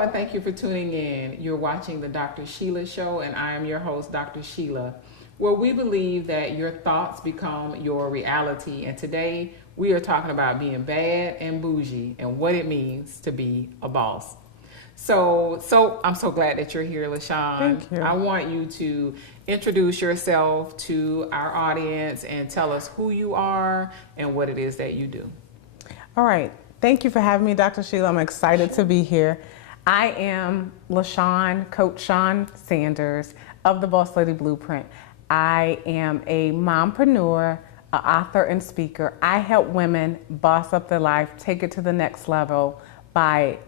Hello, and thank you for tuning in. You're watching the Dr. Sheila Show, and I am your host, Dr. Sheila, where we believe that your thoughts become your reality. And today we are talking about being bad and bougie and what it means to be a boss. So I'm so glad that you're here, LaShoun. Thank you. I want you to introduce yourself to our audience and tell us who you are and what it is that you do. All right. Thank you for having me, Dr. Sheila. I'm excited to be here. I am LaShoun, Coach LaShoun Sanders of the Boss Lady Blueprint. I am a mompreneur, an author, and speaker. I help women boss up their life, take it to the next level by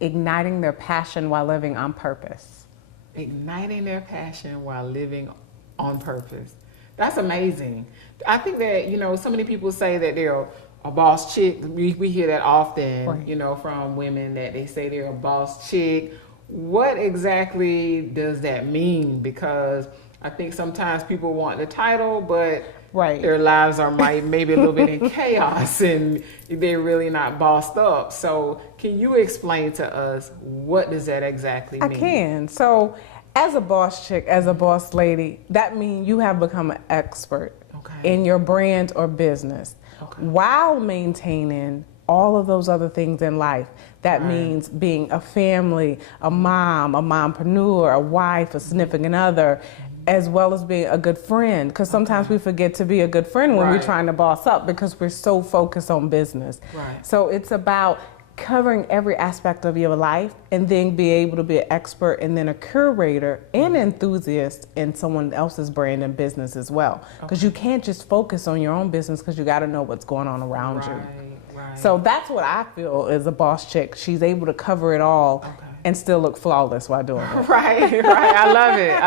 igniting their passion while living on purpose. Igniting their passion while living on purpose. That's amazing. I think that, so many people say that they're a boss chick. We hear that often, Right. From women, that they say they're a boss chick. What exactly does that mean? Because I think sometimes people want the title, but Right. their lives are maybe a little bit in chaos and they're really not bossed up. So can you explain to us, what does that exactly mean? I can. So as a boss chick, as a boss lady, that means you have become an expert in your brand or business while maintaining all of those other things in life. That means being a family, a mom, a mompreneur, a wife, a significant other, as well as being a good friend. Because sometimes we forget to be a good friend when we're trying to boss up because we're so focused on business. Right. So it's about covering every aspect of your life and then be able to be an expert and then a curator and enthusiast in someone else's brand and business as well. Because you can't just focus on your own business, because you got to know what's going on around you. Right. So that's what I feel is a boss chick. She's able to cover it all and still look flawless while doing it. Right. I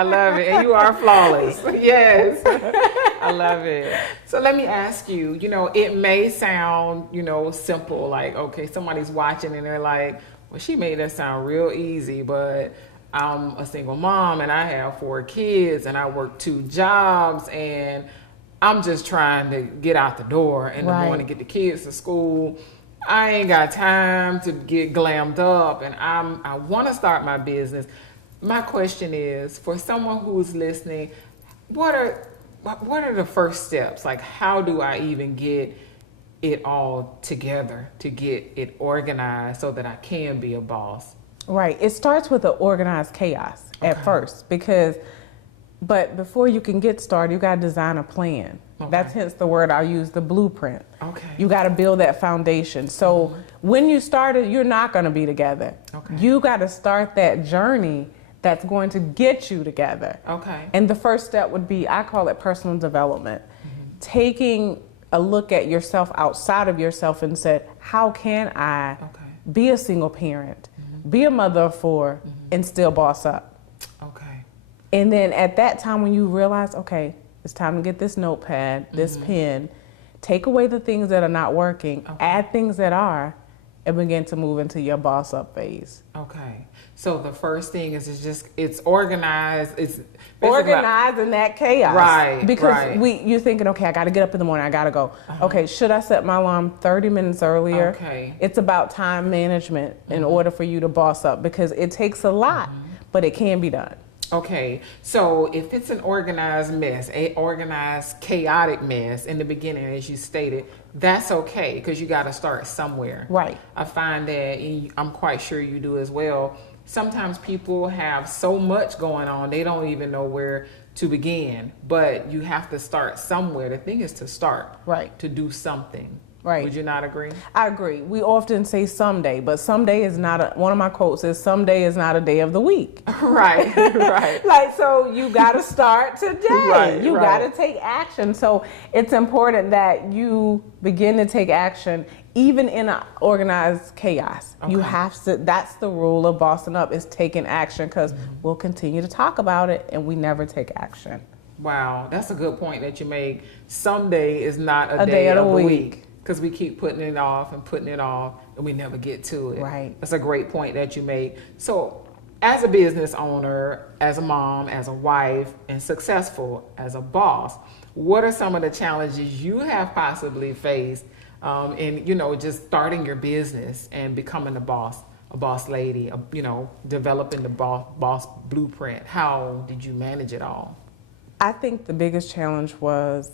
love it. And you are flawless. Yes. I love it. So let me ask you, it may sound, simple, like, okay, somebody's watching and they're like, well, she made that sound real easy, but I'm a single mom and I have 4 kids and I work 2 jobs and I'm just trying to get out the door in the morning, get the kids to school. I ain't got time to get glammed up, and I want to start my business. My question is, for someone who's listening, what are the first steps? Like, how do I even get it all together to get it organized so that I can be a boss? Right. It starts with the organized chaos at first, but before you can get started, you got to design a plan. That's hence the word I use, the blueprint. You got to build that foundation. So when you started, you're not going to be together. You got to start that journey that's going to get you together. And the first step would be, I call it personal development. Taking a look at yourself outside of yourself and said, how can I be a single parent, be a mother of 4, and still boss up? And then at that time when you realize, okay, it's time to get this notepad, this pen, take away the things that are not working, add things that are, and begin to move into your boss up phase. So the first thing is it's organized. It's organizing that chaos. Because you're thinking, okay, I got to get up in the morning, I got to go. Okay, should I set my alarm 30 minutes earlier? It's about time management in order for you to boss up, because it takes a lot, but it can be done. So if it's an organized mess, a organized chaotic mess in the beginning, as you stated, that's okay, because you got to start somewhere. I find that, and I'm quite sure you do as well, sometimes people have so much going on, they don't even know where to begin, but you have to start somewhere. The thing is to start, to do something. Would you not agree? I agree. We often say someday, but someday is not one of my quotes is, someday is not a day of the week. Right. Like, so you got to start today. You got to take action. So it's important that you begin to take action even in an organized chaos. You have to, that's the rule of bossing up, is taking action, because we'll continue to talk about it and we never take action. Wow, that's a good point that you make. Someday is not a day of the week. Because we keep putting it off and we never get to it. That's a great point that you made. So as a business owner, as a mom, as a wife, and successful as a boss, what are some of the challenges you have possibly faced in, just starting your business and becoming a boss? a boss lady, you know, developing the boss blueprint? How did you manage it all? I think the biggest challenge was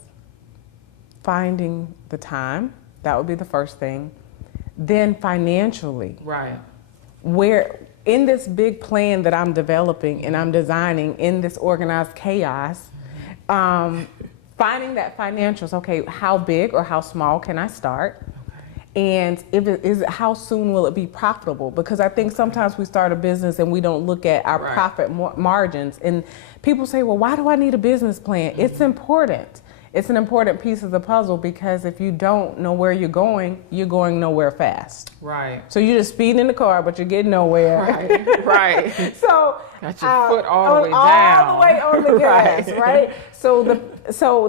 finding the time. That would be the first thing. Then financially. Right. Where in this big plan that I'm developing and I'm designing in this organized chaos, finding that financials, okay, how big or how small can I start? And how soon will it be profitable? Because I think sometimes we start a business and we don't look at our profit margins. And people say, well, why do I need a business plan? It's important. It's an important piece of the puzzle, because if you don't know where you're going nowhere fast. Right. So you're just speeding in the car, but you're getting nowhere. Right. Right. So got your foot all the way down. All the way on the gas, right? So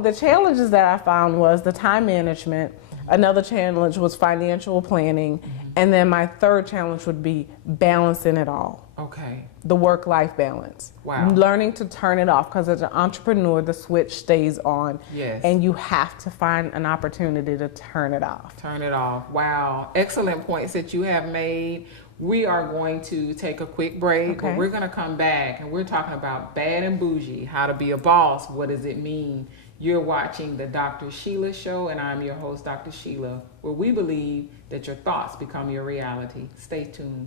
the challenges that I found was the time management. Another challenge was financial planning. And then my third challenge would be balancing it all. Okay. The work-life balance. Wow. Learning to turn it off, because as an entrepreneur, the switch stays on. Yes. And you have to find an opportunity to turn it off. Turn it off. Wow. Excellent points that you have made. We are going to take a quick break, but we're going to come back and we're talking about bad and bougie, how to be a boss. What does it mean? You're watching the Dr. Sheila Show, and I'm your host, Dr. Sheila, where we believe that your thoughts become your reality. Stay tuned.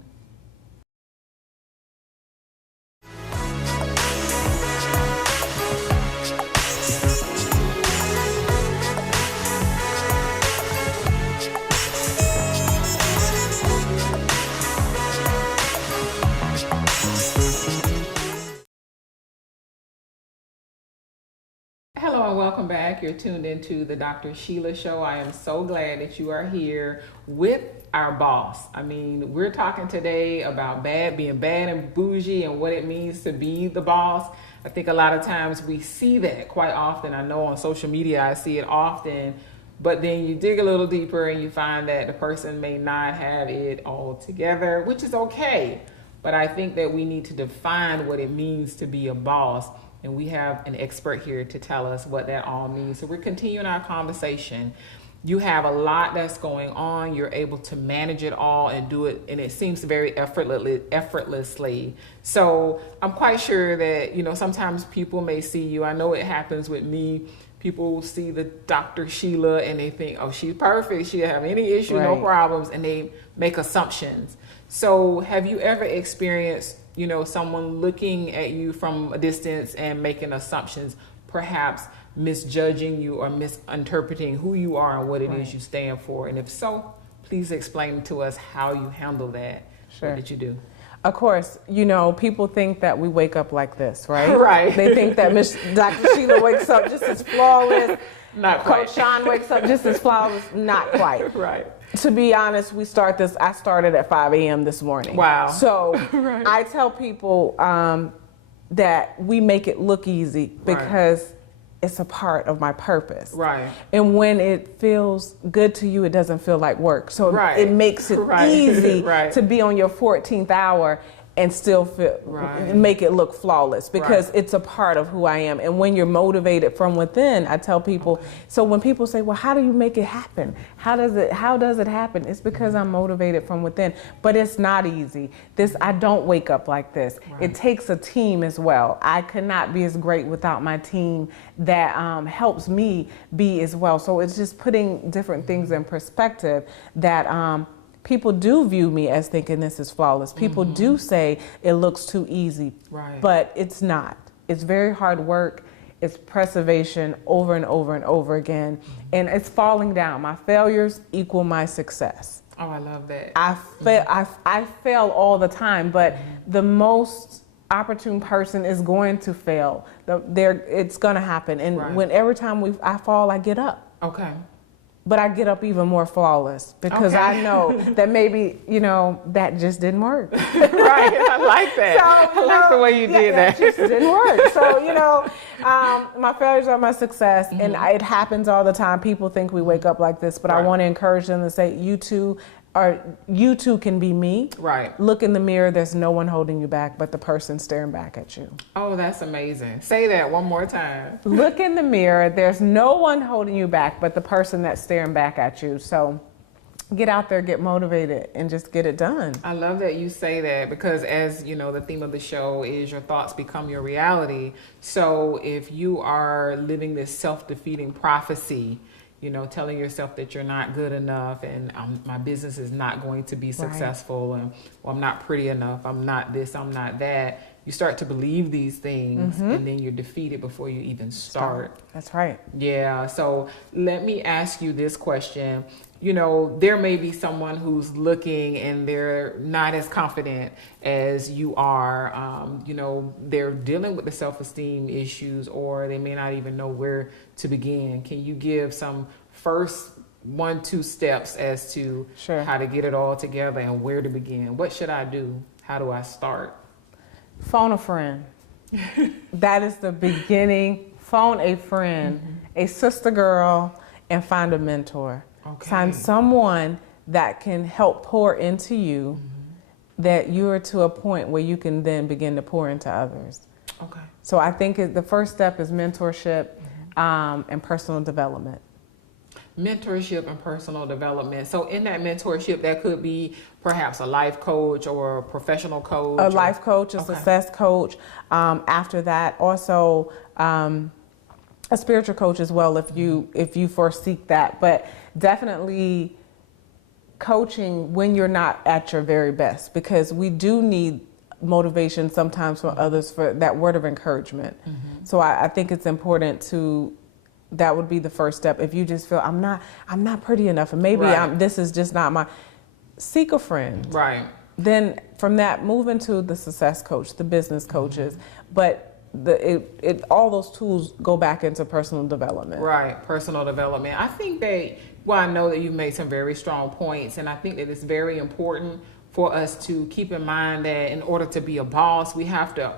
Hello and welcome back. You're tuned into the Dr. Sheila Show. I am so glad that you are here with our boss. I mean, we're talking today about being bad and bougie and what it means to be the boss. I think a lot of times we see that quite often. I know on social media I see it often, but then you dig a little deeper and you find that the person may not have it all together, which is okay. But I think that we need to define what it means to be a boss. And we have an expert here to tell us what that all means. So we're continuing our conversation. You have a lot that's going on. You're able to manage it all and do it, and it seems very effortlessly. So I'm quite sure that, you know, sometimes people may see you. I know it happens with me. People see the Dr. Sheila and they think, oh, she's perfect. She doesn't have any issue, no problems, and they make assumptions. So have you ever experienced, you know, someone looking at you from a distance and making assumptions, perhaps misjudging you or misinterpreting who you are and what it is you stand for? And if so, please explain to us how you handle that. Sure. What did you do? Of course, you know, people think that we wake up like this, right? Right. They think that Dr. Sheila wakes up just as flawless. Not quite. Coach Sean wakes up just as flawless. Not quite. Right. To be honest, I started at 5 a.m. this morning. Wow. So I tell people that we make it look easy because it's a part of my purpose. Right. And when it feels good to you, it doesn't feel like work. So it makes it easy to be on your 14th hour and still make it look flawless, because it's a part of who I am. And when you're motivated from within, I tell people, so when people say, well, how do you make it happen? How does it happen? It's because I'm motivated from within. But it's not easy. I don't wake up like this. It takes a team as well. I could not be as great without my team that helps me be as well. So it's just putting different things in perspective that people do view me as thinking this is flawless. People do say it looks too easy, but it's not. It's very hard work. It's preservation over and over and over again. And it's falling down. My failures equal my success. Oh, I love that. I fail all the time, but the most opportune person is going to fail. It's going to happen. And every time I fall, I get up. Okay. But I get up even more flawless, because I know that maybe, you know, that just didn't work. I like that. So, I like the way you did that. It just didn't work. So, you know, my failures are my success, and it happens all the time. People think we wake up like this, but I want to encourage them to say, you too can be me. Right. Look in the mirror. There's no one holding you back but the person staring back at you. Oh, that's amazing. Say that one more time. Look in the mirror. There's no one holding you back but the person that's staring back at you. So get out there, get motivated, and just get it done. I love that you say that, because as you know, the theme of the show is your thoughts become your reality. So if you are living this self-defeating prophecy, you know, telling yourself that you're not good enough, and my business is not going to be successful, and well, I'm not pretty enough, I'm not this, I'm not that. You start to believe these things, and then you're defeated before you even start. That's right. Yeah. So let me ask you this question. You know, there may be someone who's looking and they're not as confident as you are. You know, they're dealing with the self-esteem issues, or they may not even know where to begin. Can you give some first 1-2 steps as to how to get it all together and where to begin? What should I do? How do I start? Phone a friend. That is the beginning. Phone a friend, a sister girl, and find a mentor. Find someone that can help pour into you, that you're to a point where you can then begin to pour into others. Okay. So I think the first step is mentorship and personal development. Mentorship and personal development. So in that mentorship, that could be perhaps a life coach or a professional coach. A life coach, a success coach. After that, also a spiritual coach as well, if you foreseek that. But definitely coaching when you're not at your very best, because we do need motivation sometimes from others for that word of encouragement. So I think it's important to. That would be the first step. If you just feel I'm not pretty enough, and maybe this is just not my. Seek a friend. Right. Then from that, move into the success coach, the business coaches, but all those tools go back into personal development. Right. Personal development. I think I know that you've made some very strong points, and I think that it's very important for us to keep in mind that in order to be a boss, we have to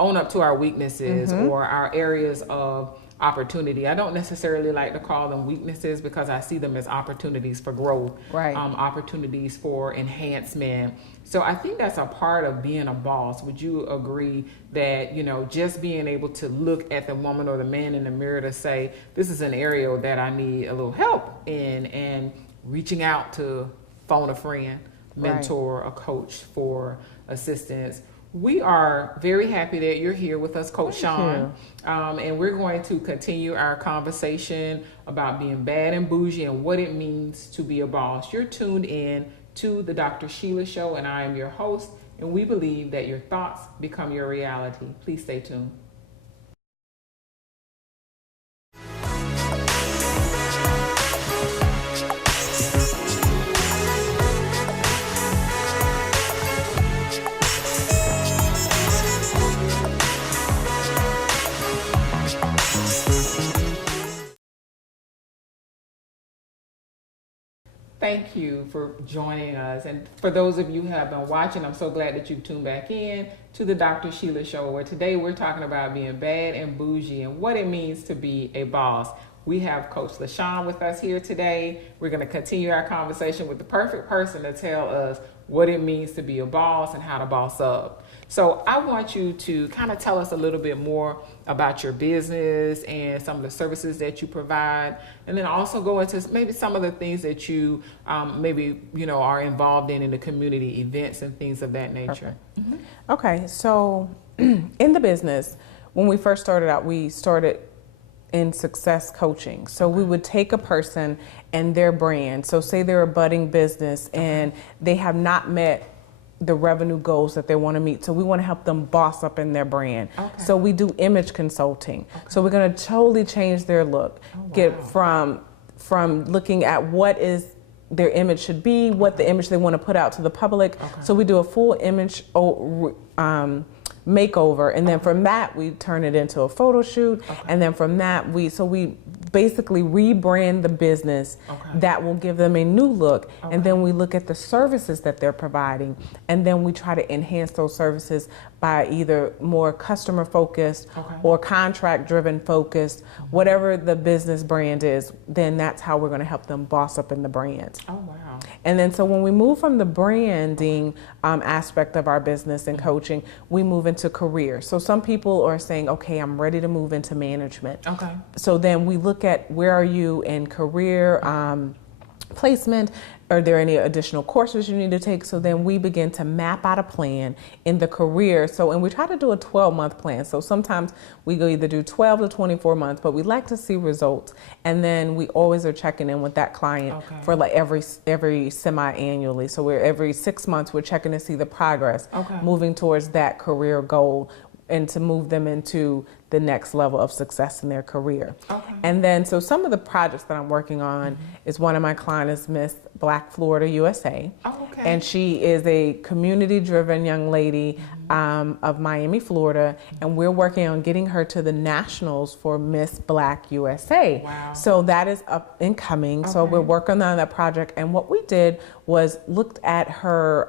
own up to our weaknesses or our areas of opportunity. I don't necessarily like to call them weaknesses, because I see them as opportunities for growth, opportunities for enhancement. So I think that's a part of being a boss. Would you agree that, you know, just being able to look at the woman or the man in the mirror to say, this is an area that I need a little help in, and reaching out to phone a friend, mentor, a coach for assistance. We are very happy that you're here with us, Coach Shawn. And we're going to continue our conversation about being bad and bougie and what it means to be a boss. You're tuned in to the Dr. Sheila Show, and I am your host, and we believe that your thoughts become your reality. Please stay tuned. Thank you for joining us. And for those of you who have been watching, I'm so glad that you tuned back in to the Dr. Sheila Show, where today we're talking about being bad and bougie and what it means to be a boss. We have Coach LaShoun with us here today. We're going to continue our conversation with the perfect person to tell us what it means to be a boss and how to boss up. So I want you to kind of tell us a little bit more about your business and some of the services that you provide, and then also go into maybe some of the things that you are involved in the community events and things of that nature. Okay, so in the business, when we first started out, we started in success coaching. So we would take a person and their brand. So say they're a budding business and they have not met the revenue goals that they want to meet. So we want to help them boss up in their brand. So we do image consulting. So we're going to totally change their look. Get from looking at what is their image should be, what the image they want to put out to the public. So we do a full image makeover, and then from that we turn it into a photo shoot, and then from that we basically rebrand the business that will give them a new look, and then we look at the services that they're providing, and then we try to enhance those services by either more customer focused or contract driven focused, whatever the business brand is, then that's how we're going to help them boss up in the brand. And then so when we move from the branding aspect of our business and coaching, we move into career. So some people are saying, okay, I'm ready to move into management. So then we look at where are you in career, placement? Are there any additional courses you need to take? So then we begin to map out a plan in the career. So, and we try to do a 12-month plan. So sometimes we go either do 12 to 24 months, but we like to see results. And then we always are checking in with that client for like every semi-annually. So we're every 6 months, we're checking to see the progress, moving towards that career goal and to move them into the next level of success in their career. And then, so some of the projects that I'm working on is one of my clients is Miss Black Florida USA. And she is a community-driven young lady of Miami, Florida. And we're working on getting her to the nationals for Miss Black USA. So that is up and coming. So we're working on that project. And what we did was looked at her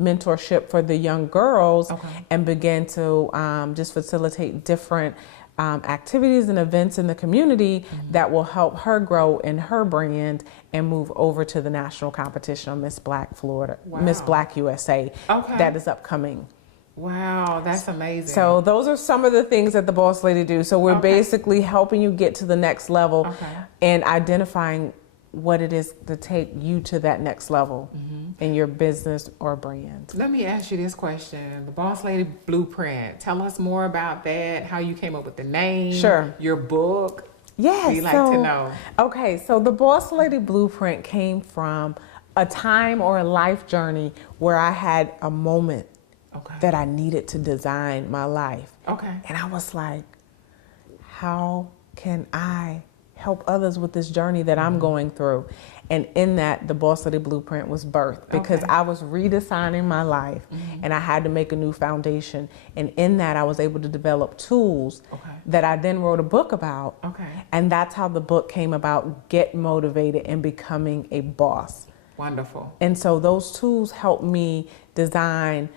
mentorship for the young girls and began to just facilitate different activities and events in the community that will help her grow in her brand and move over to the national competition on Miss Black Florida, Miss Black USA. That is upcoming. Wow, that's amazing. So those are some of the things that the Boss Lady do. So we're basically helping you get to the next level and identifying what it is to take you to that next level in your business or brand. Let me ask you this question. The Boss Lady Blueprint. Tell us more about that, how you came up with the name, your book. Yes. We'd like to know. Okay, so the Boss Lady Blueprint came from a time or a life journey where I had a moment that I needed to design my life. And I was like, how can I help others with this journey that I'm going through? And in that, the Boss Lady Blueprint was birthed because I was redesigning my life and I had to make a new foundation. And in that, I was able to develop tools that I then wrote a book about. And that's how the book came about, Get Motivated and Becoming a Boss. Wonderful. And so those tools helped me design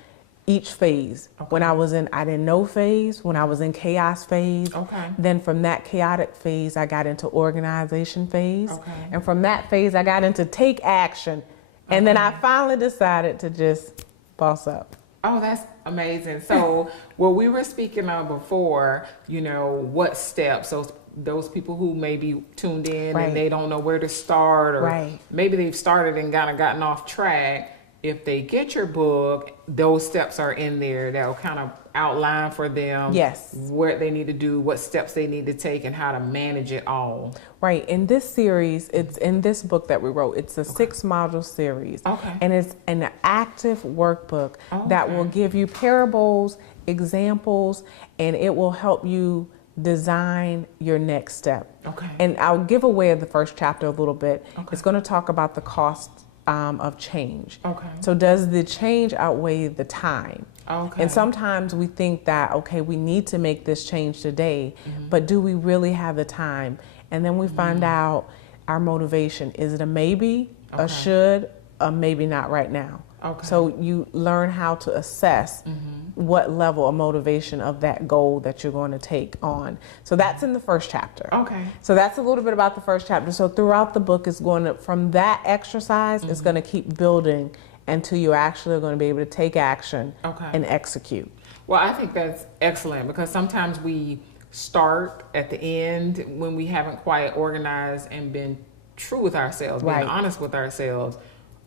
each phase. When I was in I didn't know phase, when I was in chaos phase, then from that chaotic phase I got into organization phase, and from that phase I got into take action, and then I finally decided to just boss up. Oh, that's amazing. So what we were speaking of before, you know, what steps, so those people who may be tuned in and they don't know where to start, or maybe they've started and kind of gotten off track. If they get your book, those steps are in there that will kind of outline for them what they need to do, what steps they need to take, and how to manage it all. Right. In this series, it's in this book that we wrote, it's a 6-module series. And it's an active workbook that will give you parables, examples, and it will help you design your next step. And I'll give away the first chapter a little bit. It's going to talk about the cost of change. So does the change outweigh the time? And sometimes we think that, okay, we need to make this change today, but do we really have the time? And then we find out our motivation. Is it a maybe, a should, a maybe not right now? So you learn how to assess what level of motivation of that goal that you're going to take on. So that's in the first chapter. So that's a little bit about the first chapter. So throughout the book, it's going to, from that exercise, it's going to keep building until you're actually going to be able to take action and execute. Well, I think that's excellent, because sometimes we start at the end when we haven't quite organized and been true with ourselves, being honest with ourselves.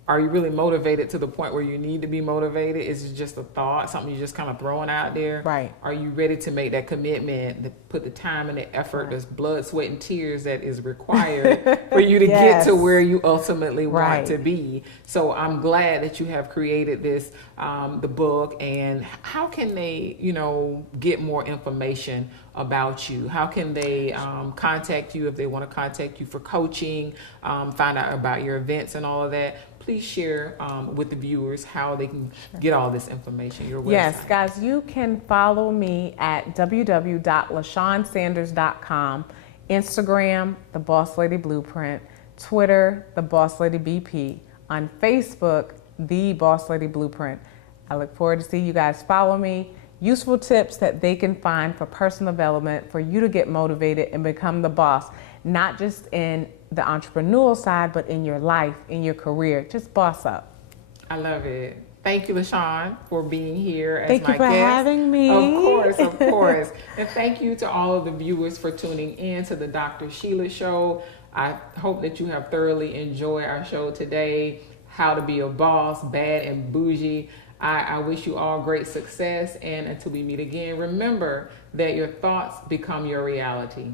Are you really motivated to the point where you need to be motivated? Is it just a thought, something you're just kind of throwing out there? Are you ready to make that commitment, to put the time and the effort, the blood, sweat, and tears that is required for you to get to where you ultimately want to be? So I'm glad that you have created this, the book. And how can they, you know, get more information about you? How can they contact you if they want to contact you for coaching, find out about your events and all of that? Please share with the viewers how they can get all this information, your website. Yes, guys, you can follow me at www.LaShounSanders.com, Instagram, The Boss Lady Blueprint, Twitter, The Boss Lady BP, on Facebook, The Boss Lady Blueprint. I look forward to seeing you guys follow me. Useful tips that they can find for personal development, for you to get motivated and become the boss, not just in the entrepreneurial side, but in your life, in your career. Just boss up. I love it. Thank you, LaShoun, for being here as my guest. Thank you for having me. Of course, of course. And thank you to all of the viewers for tuning in to the Dr. Sheila Show. I hope that you have thoroughly enjoyed our show today, How to Be a Boss, Bad and Bougie. I wish you all great success, and until we meet again, remember that your thoughts become your reality.